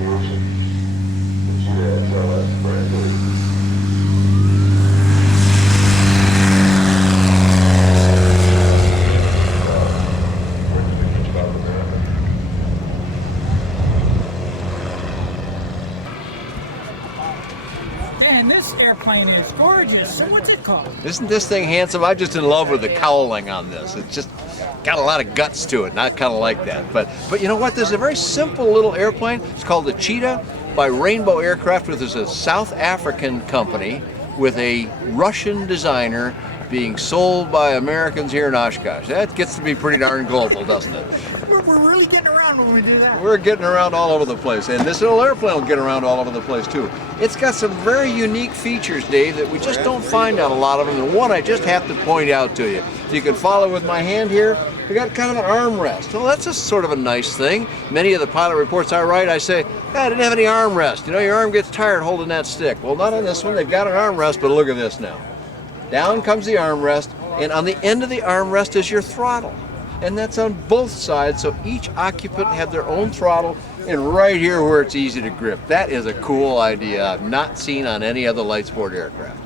Aviation, the Cheetah XLS brand new. And this airplane is gorgeous. So what's it called? Isn't this thing handsome? I'm just in love with the cowling on this. It's just got a lot of guts to it, and I kind of like that. But you know what? There's a very simple little airplane. It's called the Cheetah by Rainbow Aircraft, which is a South African company with a Russian designer being sold by Americans here in Oshkosh. That gets to be pretty darn global, doesn't it? We're really getting around when we do that. We're getting around all over the place, and this little airplane will get around all over the place too. It's got some very unique features, Dave, that we just don't find out a lot of them, and one I just have to point out to you. So you can follow with my hand here. We got kind of an armrest. Well, that's a sort of a nice thing. Many of the pilot reports I write, I say, I didn't have any armrest. You know, your arm gets tired holding that stick. Well, not on this one. They've got an armrest, but look at this now. Down comes the armrest, and on the end of the armrest is your throttle. And that's on both sides, so each occupant had their own throttle, and right here where it's easy to grip. That is a cool idea I've not seen on any other light sport aircraft.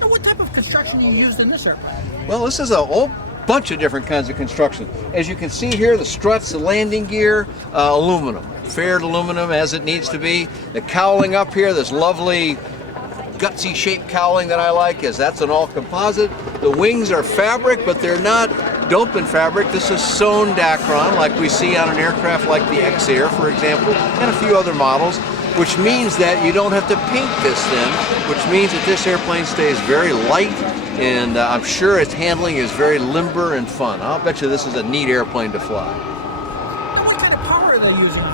So what type of construction you used in this airplane? Well, this is a whole bunch of different kinds of construction. As you can see here, the struts, the landing gear, aluminum. Fared aluminum as it needs to be. The cowling up here, this lovely gutsy shaped cowling that I like, is that's an all composite. The wings are fabric, but they're not doped in fabric. This is sewn Dacron, like we see on an aircraft like the X-Air, for example, and a few other models, which means that you don't have to paint this in, which means that this airplane stays very light, and I'm sure its handling is very limber and fun. I'll bet you this is a neat airplane to fly. Now, what kind of power are they using?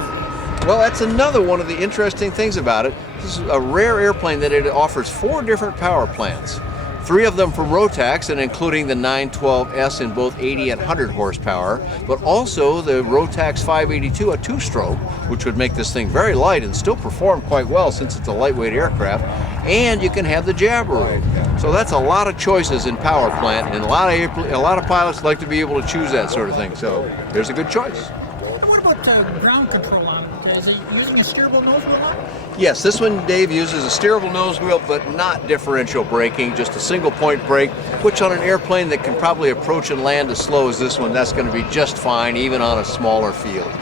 Well, that's another one of the interesting things about it. This is a rare airplane that it offers 4 different power plants. 3 of them from Rotax, and including the 912S in both 80 and 100 horsepower, but also the Rotax 582, a 2-stroke, which would make this thing very light and still perform quite well since it's a lightweight aircraft. And you can have the Jabberoo. So that's a lot of choices in power plant, and a lot of pilots like to be able to choose that sort of thing. So there's a good choice. What about ground control on it? Is it using a steerable nose wheel on it? Yes, this one, Dave, uses a steerable nose wheel, but not differential braking, just a single point brake, which on an airplane that can probably approach and land as slow as this one, that's going to be just fine, even on a smaller field.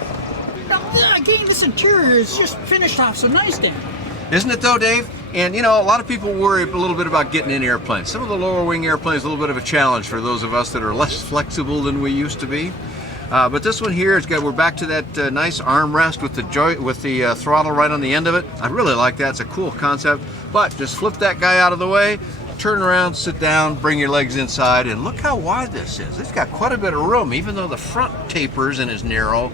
Now, again, this interior is just finished off so nice, Dan. Isn't it though, Dave? And you know, a lot of people worry a little bit about getting in airplanes. Some of the lower wing airplanes, a little bit of a challenge for those of us that are less flexible than we used to be. But this one here, we're back to that nice armrest with the throttle right on the end of it. I really like that. It's a cool concept. But just flip that guy out of the way, turn around, sit down, bring your legs inside, and look how wide this is. It's got quite a bit of room, even though the front tapers and is narrow.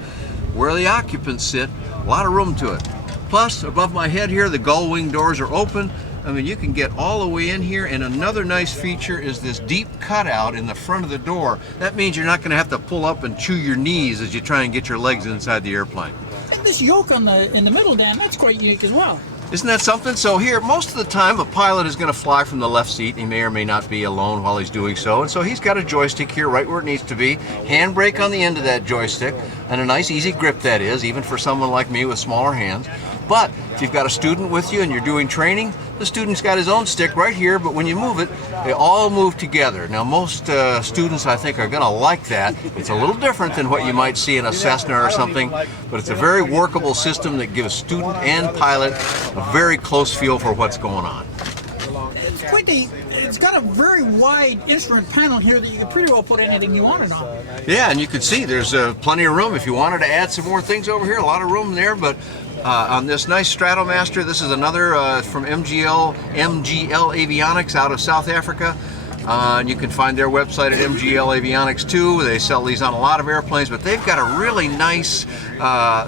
Where the occupants sit, a lot of room to it. Plus, above my head here, the gull wing doors are open. I mean, you can get all the way in here, and another nice feature is this deep cutout in the front of the door. That means you're not going to have to pull up and chew your knees as you try and get your legs inside the airplane. And this yoke in the middle, Dan, that's quite unique as well. Isn't that something? So here, most of the time, a pilot is going to fly from the left seat. He may or may not be alone while he's doing so, and so he's got a joystick here right where it needs to be, handbrake on the end of that joystick, and a nice easy grip that is, even for someone like me with smaller hands. But if you've got a student with you and you're doing training, the student's got his own stick right here, but when you move it, they all move together. Now, most students, I think, are going to like that. It's a little different than what you might see in a Cessna or something, but it's a very workable system that gives student and pilot a very close feel for what's going on. It's got a very wide instrument panel here that you could pretty well put anything you wanted on. Yeah, and you can see there's plenty of room. If you wanted to add some more things over here, a lot of room there, but on this nice Stratomaster, this is another from MGL Avionics out of South Africa. And you can find their website at MGL Avionics too. They sell these on a lot of airplanes, but they've got a really nice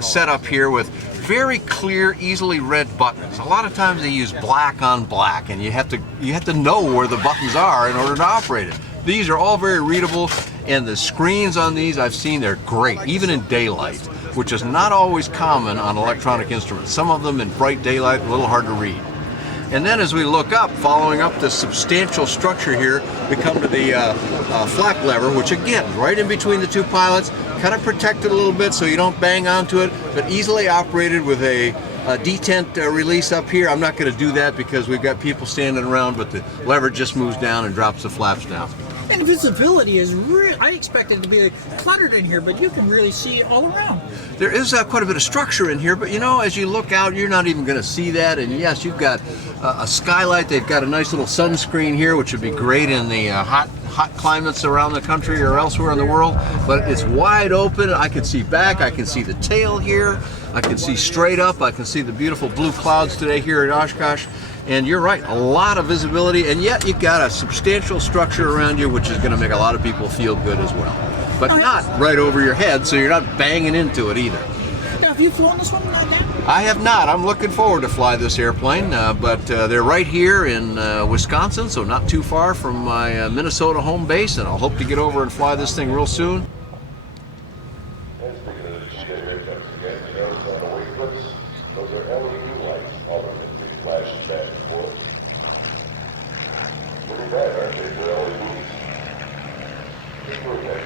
setup here with very clear, easily read buttons. A lot of times they use black on black, and you have to know where the buttons are in order to operate it. These are all very readable, and the screens on these I've seen, they're great, even in daylight, which is not always common on electronic instruments. Some of them in bright daylight, a little hard to read. And then as we look up, following up this substantial structure here, we come to the flap lever, which again, right in between the two pilots, kind of protected a little bit so you don't bang onto it, but easily operated with a detent release up here. I'm not going to do that because we've got people standing around, but the lever just moves down and drops the flaps down. And visibility is really, I expected it to be cluttered in here, but you can really see all around. There is quite a bit of structure in here, but you know, as you look out, you're not even going to see that. And yes, you've got a skylight. They've got a nice little sunscreen here, which would be great in the hot climates around the country or elsewhere in the world. But it's wide open. I can see back. I can see the tail here. I can see straight up. I can see the beautiful blue clouds today here at Oshkosh. And you're right, a lot of visibility, and yet you've got a substantial structure around you, which is going to make a lot of people feel good as well. But not right over your head, so you're not banging into it either. Now, have you flown this one? I have not. I'm looking forward to fly this airplane, but they're right here in Wisconsin, so not too far from my Minnesota home base, and I'll hope to get over and fly this thing real soon. And speaking of the Cheetah aircraft again, you notice on the wing clips, those are LED lights alternately flashing back and forth. Pretty bad, aren't they, for LEDs? Just look at